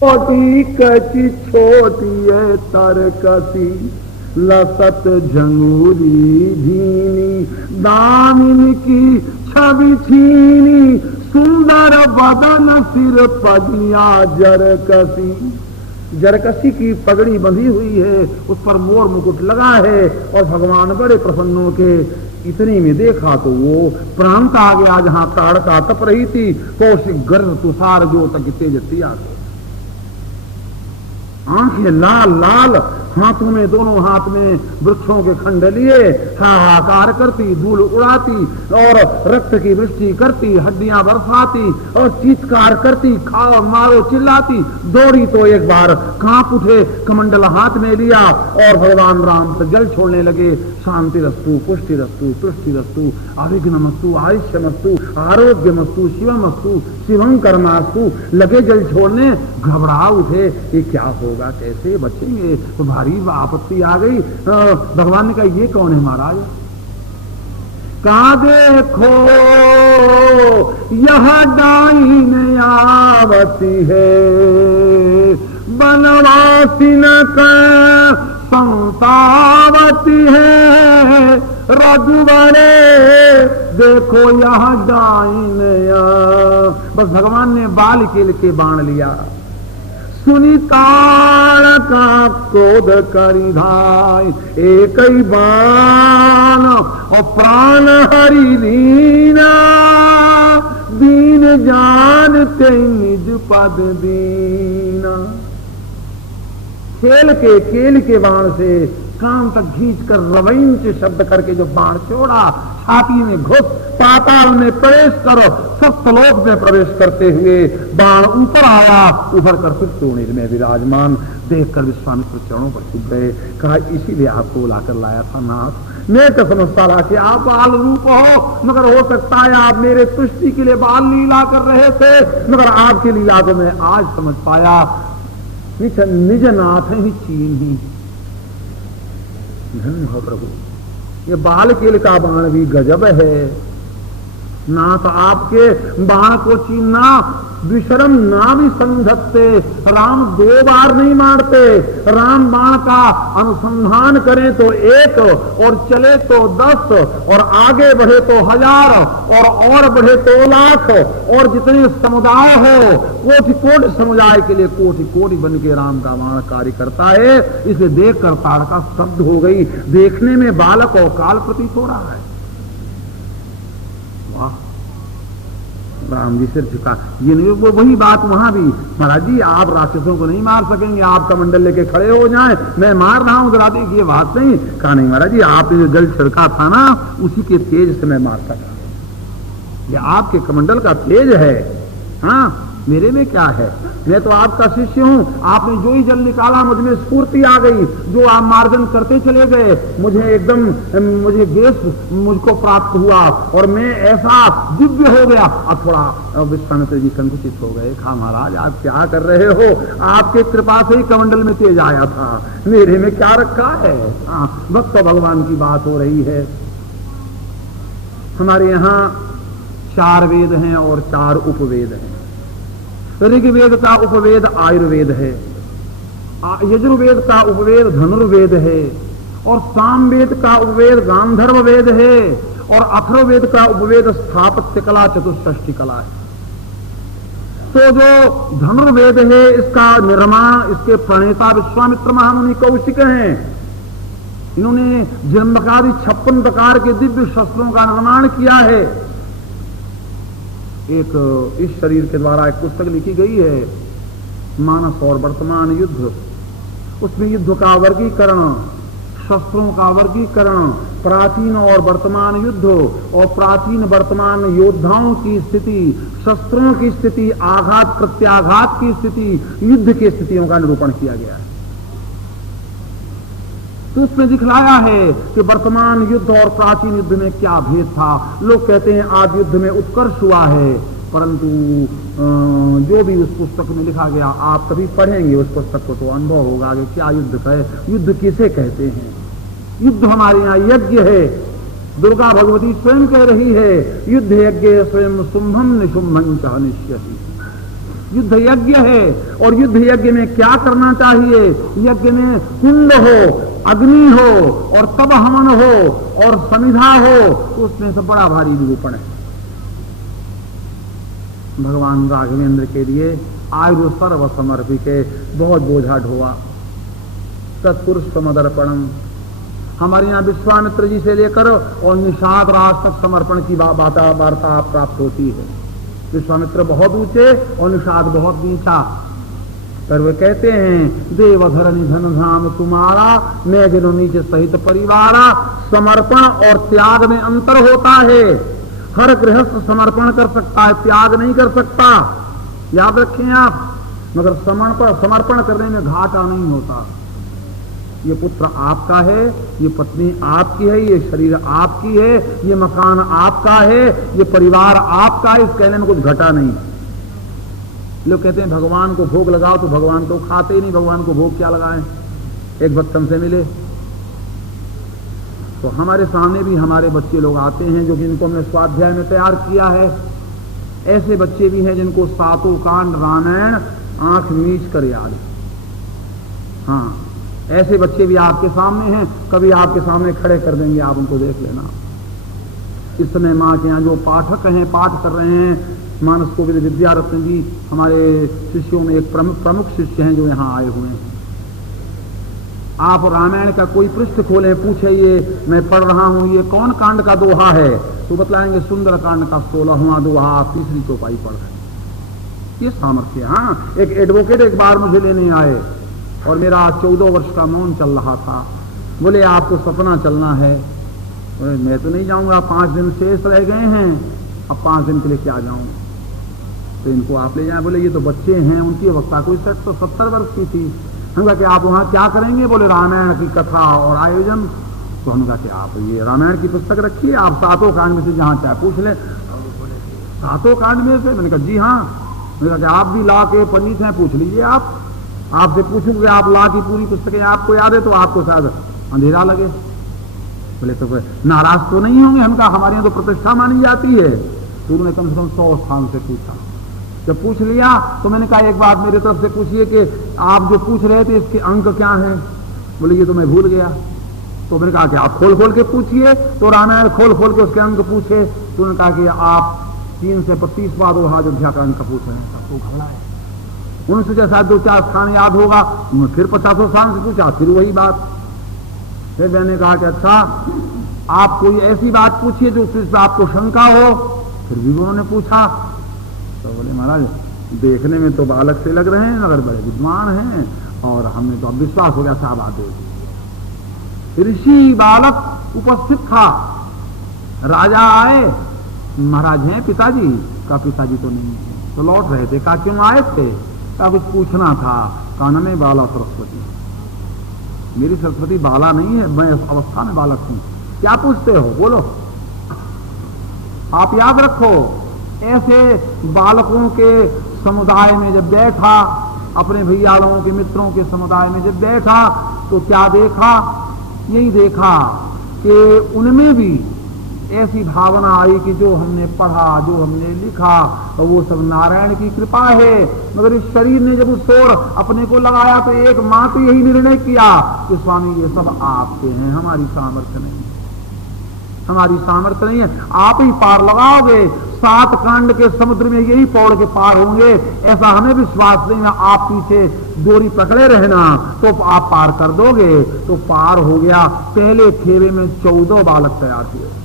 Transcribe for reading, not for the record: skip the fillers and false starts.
छोटी कची छोटी है तरकसी, लसत झंगूरी झीनी, दामिनी की छवि छीनी, सुंदर बदन सिर पगिया जरकसी। जरकसी की पगड़ी बंधी हुई है, उस पर मोर मुकुट लगा है और भगवान बड़े प्रसन्न के। इतने में देखा तो वो प्रांत आ गया जहां ताड़का तप रही थी, तो उसे गर्भ तुषार जो तक तेजती आ गई, आंखें लाल लाल, हाथों में दोनों हाथ में वृक्षों के खंड लिए हाहाकार करती, धूल उड़ाती और रक्त की वृष्टि करती, हड्डियां बरसाती और चीत्कार करती, खाओ मारो चिल्लाती। दौड़ी तो एक बार कांप उठे, कमंडल हाथ में लिया और भगवान राम पर जल छोड़ने लगे। शांति रस्तु, पुष्टि रस्तु, तुष्टि रस्तु, अविघ्नमस्तु, आयुष्यमस्तु, आरोग्यमस्तु, शिवमस्तु, शिवं कर्मास्तु। लगे जल छोड़ने, घबरा उठे, ये क्या होगा, कैसे बचेंगे, तो भारी आपत्ति आ गई। भगवान ने कहा ये कौन है महाराज? कहा देखो यह डाइन आवती है, बनवासी न कर संतावती है, रघुवरे देखो यह डाइन। बस भगवान ने बाल के बाण लिया। सुनी ताड़का क्रोध करी धाय, एक ही बाण और प्राण हरि दीना, दीन जानते निज पद दीना। खेल के बाण से कान तक खींच कर रवैंच शब्द करके जो बाण छोड़ा, छाती में घुस पाताल में प्रवेश करो, सप्तलोक में प्रवेश करते हुए बाण ऊपर आया, उभर कर फिर तोणीर में विराजमान देखकर विश्वामित्र चरणों पर झुक गए। कहा इसीलिए आपको लाकर लाया था नाथ। मैं तो समझता रहा कि आप बाल रूप हो, मगर हो सकता है आप मेरे तुष्टि के लिए बाल लीला कर रहे थे, मगर आपकी लीला को मैं आज समझ पाया। निज नाथ ही चीन ही, धन्य हो प्रभु। ये बाल केल का बाण भी गजब है। नाथ आपके बाण को चीनना विशरम ना भी संधत्ते। राम 2 बार नहीं मारते। राम बाण का अनुसंधान करें तो 1 और चले तो 10 और आगे बढ़े तो 1000 और बढ़े तो लाख और जितने समुदाय हो, कोटि कोटि समुदाय के लिए कोटि कोटि बन के राम का बाण कार्य करता है। इसे देखकर ताड़का स्तब्ध हो गई। देखने में बालक और काल प्रतीत हो रहा है। वाह, राम जी सिर झुका। ये नहीं, वो वही बात वहां भी, महाराज जी आप राक्षसों को नहीं मार सकेंगे, आप कमंडल लेके खड़े हो जाएं, मैं मार रहा हूं जरा देखिए, बात नहीं। कहा नहीं महाराज जी, आपने जो जल छिड़का था ना, उसी के तेज से मैं मार सका। ये आपके कमंडल का तेज है, हाँ मेरे में क्या है, मैं तो आपका शिष्य हूं। आपने जो ही जल निकाला मुझमें स्फूर्ति आ गई, जो आप मार्जन करते चले गए, मुझे एकदम मुझे गेस मुझको प्राप्त हुआ और मैं ऐसा दिव्य हो गया। अब थोड़ा विश्वामित्र जी संकुचित हो गए। कहा महाराज आप क्या कर रहे हो, आपके कृपा से ही कमंडल में तेज आया था, मेरे में क्या रखा है। भक्त भगवान की बात हो रही है। हमारे यहाँ 4 वेद हैं और 4 उपवेद हैं। ऋग्वेद का उपवेद आयुर्वेद है, यजुर्वेद का उपवेद धनुर्वेद है और सामवेद का उपवेद गांधर्व वेद है और अथर्ववेद का उपवेद स्थापत्य कला चतुष्षष्टि कला है। तो जो धनुर्वेद है इसका निर्माण, इसके प्रणेता विश्वामित्र महामुनि कौशिक हैं। इन्होंने जन्मकारी 56 प्रकार के दिव्य शस्त्रों का निर्माण किया है। एक इस शरीर के द्वारा एक पुस्तक लिखी गई है, मानस और वर्तमान युद्ध। उसमें युद्ध का वर्गीकरण, शस्त्रों का वर्गीकरण, प्राचीन और वर्तमान युद्ध और प्राचीन वर्तमान योद्धाओं की स्थिति, शस्त्रों की स्थिति, आघात प्रत्याघात की स्थिति, युद्ध की स्थितियों का निरूपण किया गया है। तो उसमें दिखलाया है कि वर्तमान युद्ध और प्राचीन युद्ध में क्या भेद था। लोग कहते हैं आज युद्ध में उत्कर्ष हुआ है, परंतु जो भी उस पुस्तक में लिखा गया, आप कभी पढ़ेंगे उस पुस्तक को तो अनुभव होगा कि क्या युद्ध है, युद्ध किसे कहते हैं। युद्ध हमारे यहाँ यज्ञ है। दुर्गा भगवती स्वयं कह रही है, युद्ध यज्ञ स्वयं शुंभम निशुंभं च निश्यति। युद्ध यज्ञ है। और युद्ध यज्ञ में क्या करना चाहिए? यज्ञ में कुंड हो, अग्नि हो और तब हवन हो और समिधा हो, तो उसमें से बड़ा भारी निरूपण है। भगवान राघवेंद्र के लिए आयु सर्व समर्पिके, बहुत बोझा ढोआ। तत्पुरुष समदर्पणम, हमारे यहाँ विश्वामित्र जी से लेकर और निषाद राज तक समर्पण की वार्ता प्राप्त होती है। विश्वामित्र बहुत ऊंचे और निषाद बहुत नीचा। पर वे कहते हैं देवधर निधन धाम तुम्हारा, मैं गिनो नीचे सहित परिवारा। समर्पण और त्याग में अंतर होता है। हर गृहस्थ समर्पण कर सकता है, त्याग नहीं कर सकता, याद रखें आप। मगर समर्पण करने में घाटा नहीं होता। ये पुत्र आपका है, ये पत्नी आपकी है, ये शरीर आपकी है, ये मकान आपका है, ये परिवार आपका है, इस कहने में कुछ घटा नहीं। लोग कहते हैं भगवान को भोग लगाओ, तो भगवान तो खाते ही नहीं, भगवान को भोग क्या लगाएं? एक भक्त हमसे मिले तो हमारे सामने भी हमारे बच्चे लोग आते हैं जो कि इनको हमने स्वाध्याय में तैयार किया है। ऐसे बच्चे भी हैं जिनको सातों कांड रामायण आंख मीच कर याद। हाँ, ऐसे बच्चे भी आपके सामने हैं, कभी आपके सामने खड़े कर देंगे, आप उनको देख लेना। इस समय माँ के यहाँ जो पाठक हैं, पाठ कर रहे हैं, मानस कोविद विद्यारत्न जी हमारे शिष्यों में एक प्रमुख शिष्य हैं जो यहाँ आए हुए हैं। आप रामायण का कोई पृष्ठ खोलें, पूछे ये मैं पढ़ रहा हूं ये कौन कांड का दोहा है, तो बतलाएंगे सुंदर कांड का 16वां दोहा, आप तीसरी चौपाई पढ़ रहे। ये सामर्थ्य। हाँ, एक एडवोकेट एक बार मुझे लेने आए और मेरा 14 वर्ष का मौन चल रहा था। बोले आपको सपना चलना है? मैं तो नहीं जाऊंगा, 5 दिन शेष रह गए हैं, अब 5 दिन के लिए क्या जाऊं? तो इनको आप ले जाए। बोले ये तो बच्चे हैं, उनकी अवस्था कोई 60 तो 70 वर्ष की थी। हमने कहा कि आप वहां क्या करेंगे? बोले रामायण की कथा और आयोजन। तो हमने कहा कि आप ये रामायण की पुस्तक रखिए, आप 7 कांड में से जहां चाहे पूछ ले। 7 कांड में से? मैंने कहा जी हाँ। मैंने कहा कि आप भी ला के पंडित हैं, पूछ लीजिए। आप आपसे पूछूंगे, आप ला की पूरी पुस्तकें आपको याद है तो आपको शायद अंधेरा लगे। बोले तो नाराज तो नहीं होंगे? हम कहा हमारे यहाँ तो प्रतिष्ठा मानी जाती है। तो उन्होंने कम से कम 100 स्थान से पूछा। जब पूछ लिया तो मैंने कहा एक बात मेरी तरफ से पूछिए कि आप जो पूछ रहे थे इसके अंक क्या है? बोले ये तो मैं भूल गया। तो मैंने कहा कि आप खोल खोल के पूछिए। तो रामायण खोल खोल के उसके अंक पूछे। तो उन्होंने कहा कि आप 3 से 25वां दोहा अयोध्या का अंक पूछ रहे हैं। तो घबराए। उन्होंने सोचा शायद 2-4 स्थान याद होगा। उन्होंने फिर 50 स्थान से पूछा, फिर वही बात। फिर मैंने कहा कि अच्छा आप कोई ऐसी बात पूछिए जो उससे आपको शंका हो। फिर भी उन्होंने पूछा। तो बोले महाराज देखने में तो बालक से लग रहे हैं, मगर बड़े विद्वान हैं, और हमने तो अब विश्वास हो गया साहब आप दे। ऋषि बालक उपस्थित था। राजा आए, महाराज हैं पिताजी? का पिताजी तो नहीं है। तो लौट रहे थे। कहा क्यों आए थे? का कुछ पूछना था। काना में बाला सरस्वती। मेरी सरस्वती बाला नहीं है, मैं इस अवस्था में बालक हूं। क्या पूछते हो? बोलो। आप याद रखो, ऐसे बालकों के समुदाय में जब बैठा, अपने भैया लोगों के मित्रों के समुदाय में जब बैठा, तो क्या देखा? यही देखा कि उनमें भी ऐसी भावना आई कि जो हमने पढ़ा, जो हमने लिखा, वो सब नारायण की कृपा है। मगर इस शरीर ने जब उस ओर अपने को लगाया तो एक माँ तो यही निर्णय किया कि स्वामी ये सब आपके हैं, हमारी सामर्थ्य नहीं है, हमारी सामर्थ्य नहीं है। आप ही पार लगाओगे। 7 कांड के समुद्र में यही पौड़ के पार होंगे, ऐसा हमें विश्वास नहीं है। आप पीछे डोरी पकड़े रहना तो आप पार कर दोगे। तो पार हो गया। पहले खेवे में 14 बालक तैयार हुए।